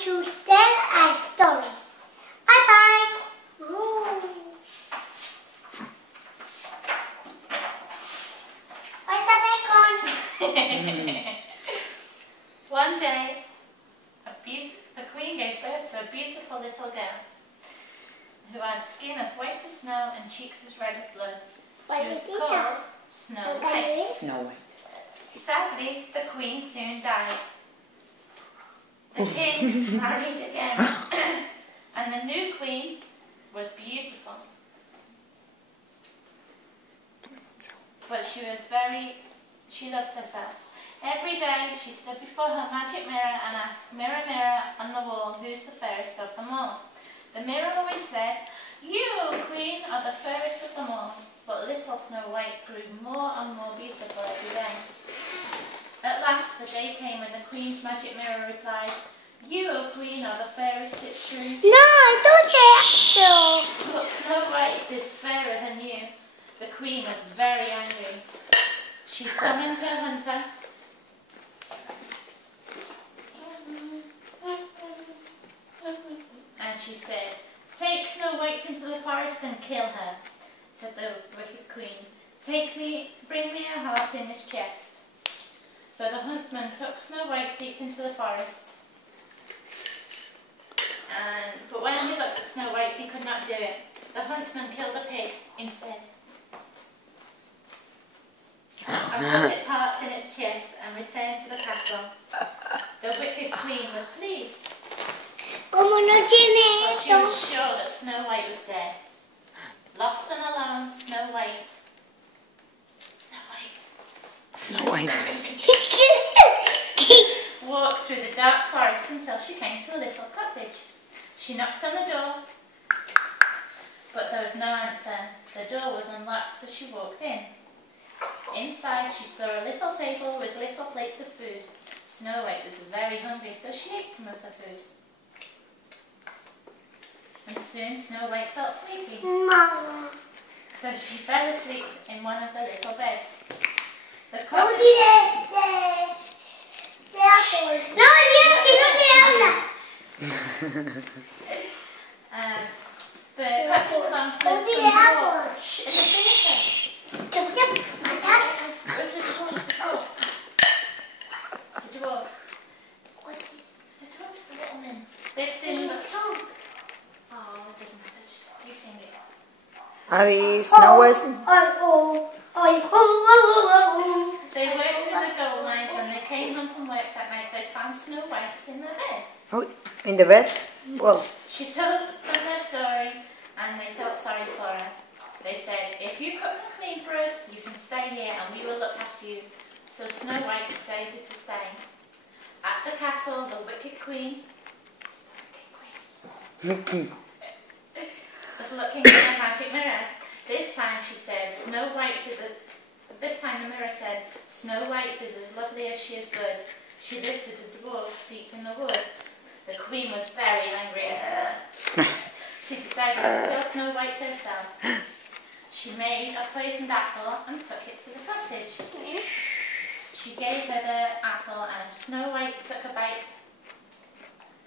to tell a story. Bye bye. Where's the bacon? One day, a queen gave birth to a beautiful little girl who had skin as white as snow and cheeks as red as blood. She was called Snow White. Snow White. Sadly, the queen soon died. The king married again, and the new queen was beautiful. But she loved herself. Every day she stood before her magic mirror and asked, "Mirror, mirror on the wall, who's the fairest of them all?" The mirror always said, "You, queen, are the fairest of them all." But little Snow White grew more and more beautiful every day. At last the day came when the queen's magic mirror replied, "You, O queen, are the fairest, it's true." No, don't teatro. But Snow White is fairer than you. The queen was very angry. She summoned her hunter. And she said, "Take Snow White into the forest and kill her." Said the wicked queen, "Bring me her heart in this chest." So the huntsman took Snow White deep into the forest. But when he looked at Snow White, he could not do it. The huntsman killed a pig instead. And put its heart in its chest and returned to the castle. The wicked queen was pleased. Como no tiene But she esto. was sure that Snow White was dead. Lost and alone, Snow White. Snow White. Walked through the dark forest until she came to a little cottage. She knocked on the door, but there was no answer. The door was unlocked, so she walked in. Inside she saw a little table with little plates of food. Snow White was very hungry, so she ate some of the food. And soon Snow White felt sleepy. Mama. So she fell asleep in one of the little beds. The No cottage, teatro. No, no te habla. the cottage belonged to some No te hablo. dwarfs. Shh, it's a finish. Te voy a matar. Where's the dwarfs? The dwarfs. The dwarfs, the little men. Lived in the... Oh, it doesn't matter. Just you sing it. AVI, Snow White. They worked in the gold mines and they came home from work that night. They found Snow White in their bed. Oh, in the bed? Well, She told them their story and they felt sorry for her. They said, "If you cook and clean for us, you can stay here and we will look after you." So Snow White decided to stay. At the castle, the wicked queen was looking in the magic mirror. This time the mirror said, "Snow White is as lovely as she is good. She lives with the dwarves deep in the wood." The queen was very angry. She decided to kill Snow White herself. She made a poisoned apple and took it to the cottage. She gave her the apple and Snow White took a bite.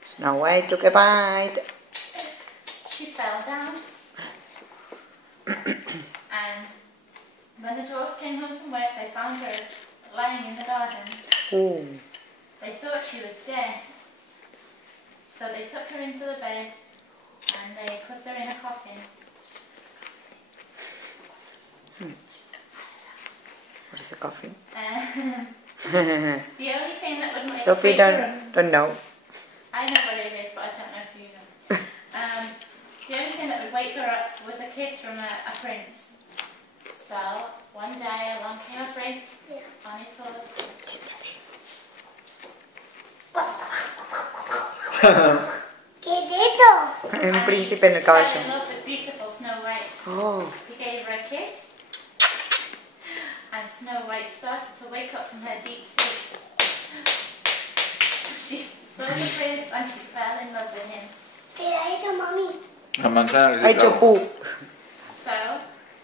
Snow White took a bite. She fell down. And when the dwarfs came home from work, they found her lying in the garden. Ooh. They thought she was dead. So they took her into the bed and they put her in a coffin. What is a coffin? The only thing that would make Sophie don't know. I know what it is, but I don't know if you know. The only thing that would wake her up was a kiss from a prince. So one day along came a prince on his horse. ¿Qué es esto? Un príncipe en el caballo. Fell in love with beautiful Snow White. Oh. He gave her a kiss, and Snow White started to wake up from her deep sleep. She saw the prince and she fell in love with him. ¿Qué era esto, mami? La manzana Ha hecho pu. So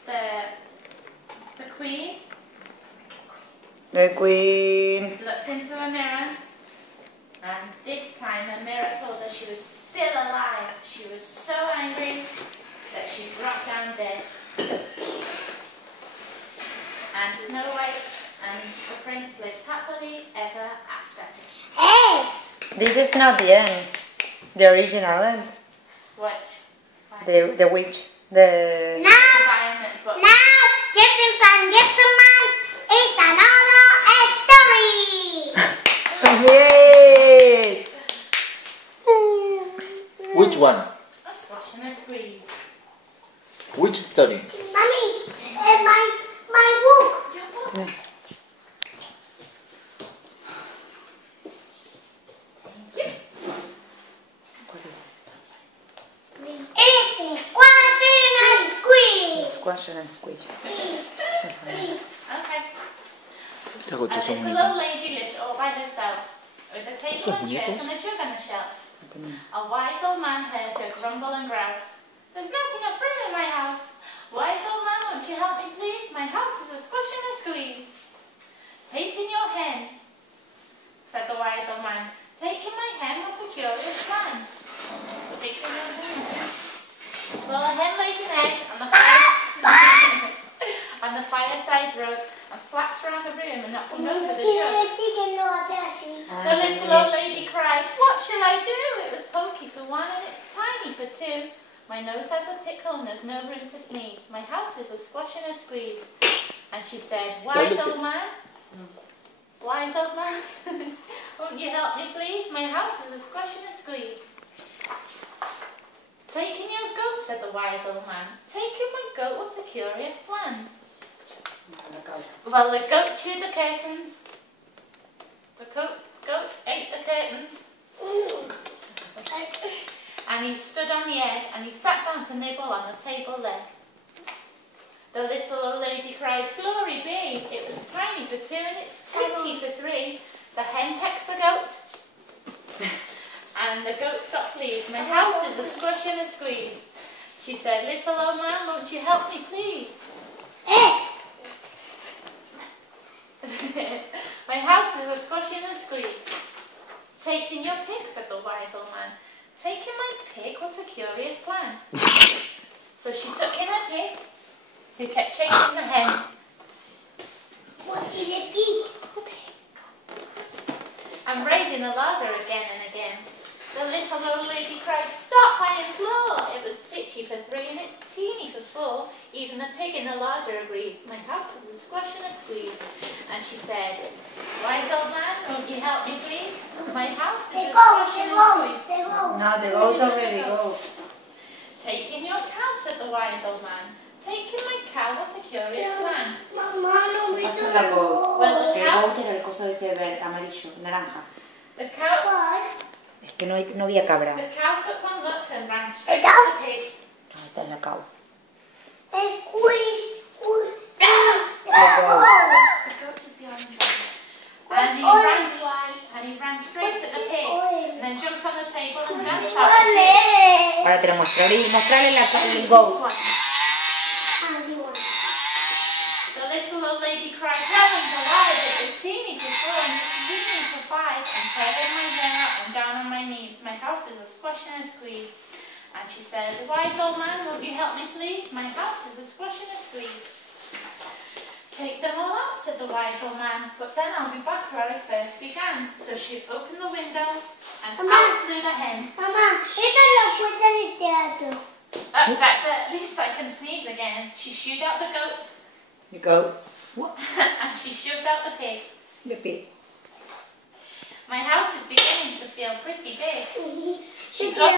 the queen The queen. looked into a mirror, and this time the mirror told her was so angry that she dropped down dead. And Snow White and the prince lived happily ever after. Hey! This is not the end. The original end. What? The witch. The Environment book. Now, Gypsies and Gypsymans is another story! Yay! Which one? A squash and a squeeze. Which story? Mommy, my book. Your book. Yeah. It's squash and squeeze. Squash and squish. Okay. Se agotó A esos little muñecos. old lady lived all by herself, with a table and chairs and a jug on a shelf. A wise old man heard her grumble and grouse. There's not enough room in my house. Wise old man, won't you help me please? My house is a squash and a squeeze. Take in your hen, said the wise old man. Take in my hen, what a curious plan. Take in your hen. Well, a hen laid an egg on the fireside rug and flapped around the room and knocked over the jug. The little old lady cried, what shall I do? It was pokey for one and it's tiny for two. My nose has a tickle and there's no room to sneeze. My house is a squash and a squeeze. And she said, wise old man, wise old man, won't you help me please? My house is a squash and a squeeze. Take in your goat, said the wise old man. Take in my goat, what a curious plan. Well, the goat chewed the curtains. The goat ate the curtains. And he stood on the egg and he sat down to nibble on the table leg. The little old lady cried, glory be, it was tiny for two and it's titty for three. The hen pecks the goat and the goat's got fleas. My house is a squash and a squeeze. She said, little old man, won't you help me please? My house is a squash and a squeeze. Take in your pig, said the wise old man. Take in my pig, what a curious plan. So she took in her pig, who kept chasing the hen. What is a pig? The pig. And raiding the larder again and again. The little old lady cried, stop, I implore. It was titchy for three and it's teeny for four. Even the pig in the larder agrees. My house is a squash and a squeeze. And she said, wise old man, won't you help me please? My house is a squash and a squeeze. No, the goat already go. Take in your cow, said the wise old man. Take in my cow, what a curious plan. Mamá, no me Pasa la goat. Well, the El cow, goat era el coso ese verde, amarillo, naranja. the cow, Es que no había cabra. the cow took one look and ran straight to the pig. No, esta es la cow. El quiz. The goat is the orange one. And he ran straight at the pig, and then jumped on the table and danced out the pig. Ahora te lo muestro. Mostrarle el goat. The little old lady cried, heavens alive, it was teeny for four and it's weeny for five, and tearing my hair out and down on my knees. My house is a squash and a squeeze. And she said, wise old man, won't you help me please? My house is a squash and a squeeze. Take them all out, said the wise old man, but then I'll be back where I first began. So she opened the window and out flew the hen. Mamá, esta es la puerta del teatro. That's better, at least I can sneeze again. She shooed out the goat. The goat. And she shoved out the pig. The pig. My house is beginning to feel pretty big. She got